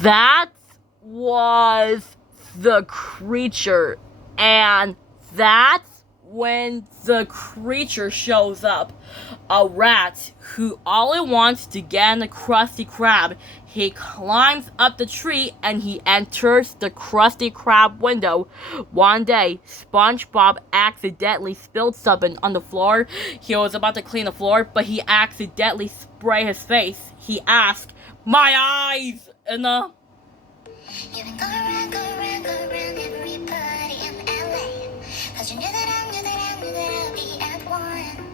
That was the creature, and that's when the creature shows up. A rat who only wants to get in the Krusty Krab. He climbs up the tree and he enters the Krusty Krab window. One day, SpongeBob accidentally spilled something on the floor. He was about to clean the floor, but he accidentally sprayed his face. He asked, "My eyes!" in the... You've been go around everybody in LA. 'Cause you knew that I'd be at one.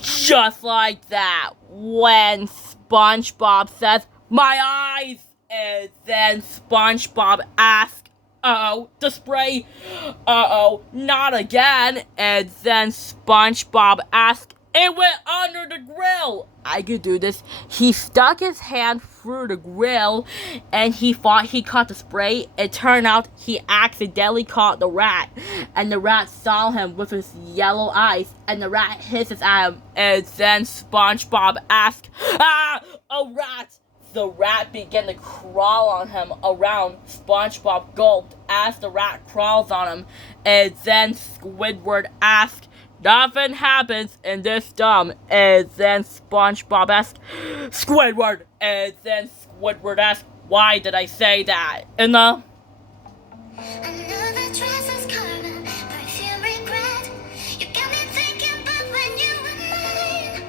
Just like that, when SpongeBob says, "My eyes!" and then SpongeBob asks, "Uh-oh, the spray, uh-oh, not again," and then SpongeBob asks, "It went under the grill." I could do this. He stuck his hand through the grill and he thought he caught the spray. It turned out he accidentally caught the rat. And the rat saw him with his yellow eyes. And the rat hisses at him. And then SpongeBob asked, "Ah, a rat!" The rat began to crawl on him around. SpongeBob gulped as the rat crawls on him. And then Squidward asked, "Nothing happens in this dump." And then SpongeBob asked, "Squidward!" And then Squidward asked, "Why did I say that?" And I know that dress is karma, but if you regret, you got me thinking about when you were mine.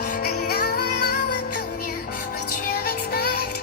And now I'm all upon you, what you expect.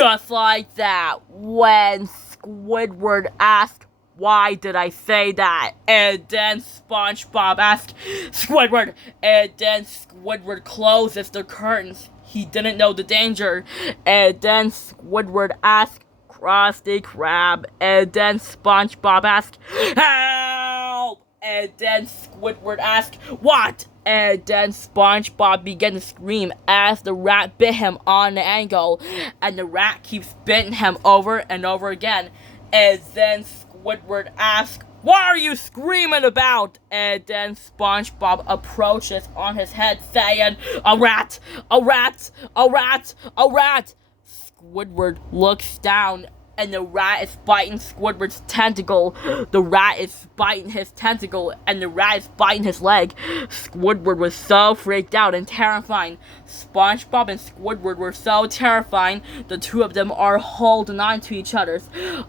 just like that, when Squidward asked, "Why did I say that?" And then SpongeBob asked, "Squidward!" And then Squidward closes the curtains. He didn't know the danger. And then Squidward asked, "Krusty Krab." And then SpongeBob asked, "Help!" And then Squidward asked, "What?" And then SpongeBob began to scream as the rat bit him on the ankle. And the rat keeps biting him over and over again. And then Squidward asks, "What are you screaming about?" And then SpongeBob approaches on his head saying, "A rat! A rat! A rat! A rat!" Squidward looks down and the rat is biting Squidward's tentacle. The rat is biting his tentacle and the rat is biting his leg. Squidward was so freaked out and terrifying. SpongeBob and Squidward were so terrifying. The two of them are holding on to each other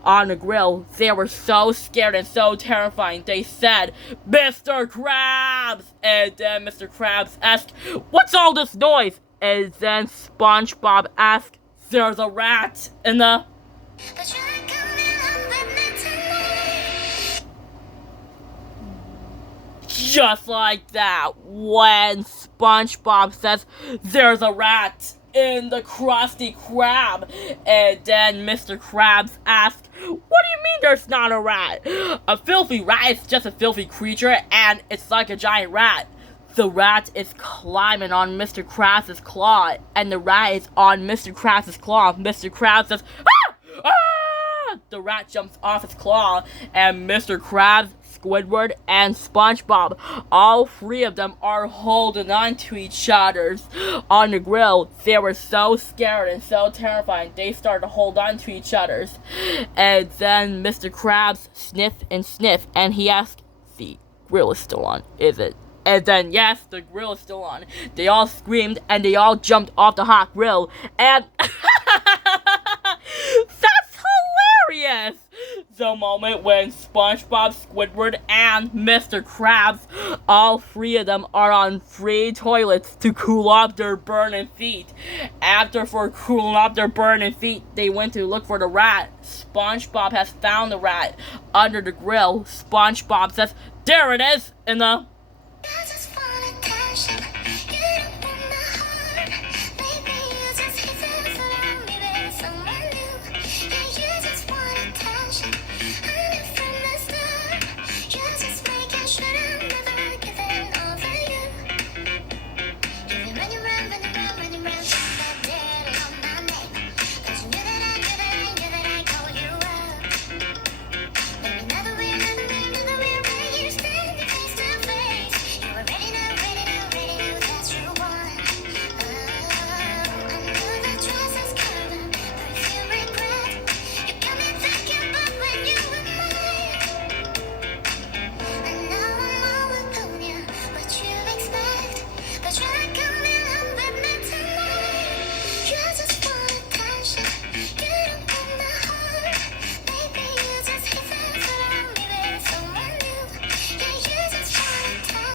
on the grill. They were so scared and so terrifying. They said, "Mr. Krabs!" And then Mr. Krabs asked, "What's all this noise?" And then SpongeBob asked, "There's a rat in the..." But you're not coming home with me tonight. Just like that, when SpongeBob says, "There's a rat in the Krusty Krab," and then Mr. Krabs asks, "What do you mean there's not a rat? A filthy rat is just a filthy creature, and it's like a giant rat." The rat is climbing on Mr. Krabs' claw, and the rat is on Mr. Krabs' claw. Mr. Krabs says, "Ah! Ah!" The rat jumps off his claw, and Mr. Krabs, Squidward, and SpongeBob, all three of them are holding on to each other on the grill. They were so scared and so terrifying, they started to hold on to each other. And then Mr. Krabs sniffed and sniffed, and he asked, "The grill is still on, is it?" And then, yes, the grill is still on. They all screamed, and they all jumped off the hot grill, and... That's hilarious! The moment when SpongeBob, Squidward, and Mr. Krabs, all three of them are on free toilets to cool off their burning feet. After for cooling off their burning feet, they went to look for the rat. SpongeBob has found the rat under the grill. SpongeBob says, "There it is!" in the... That's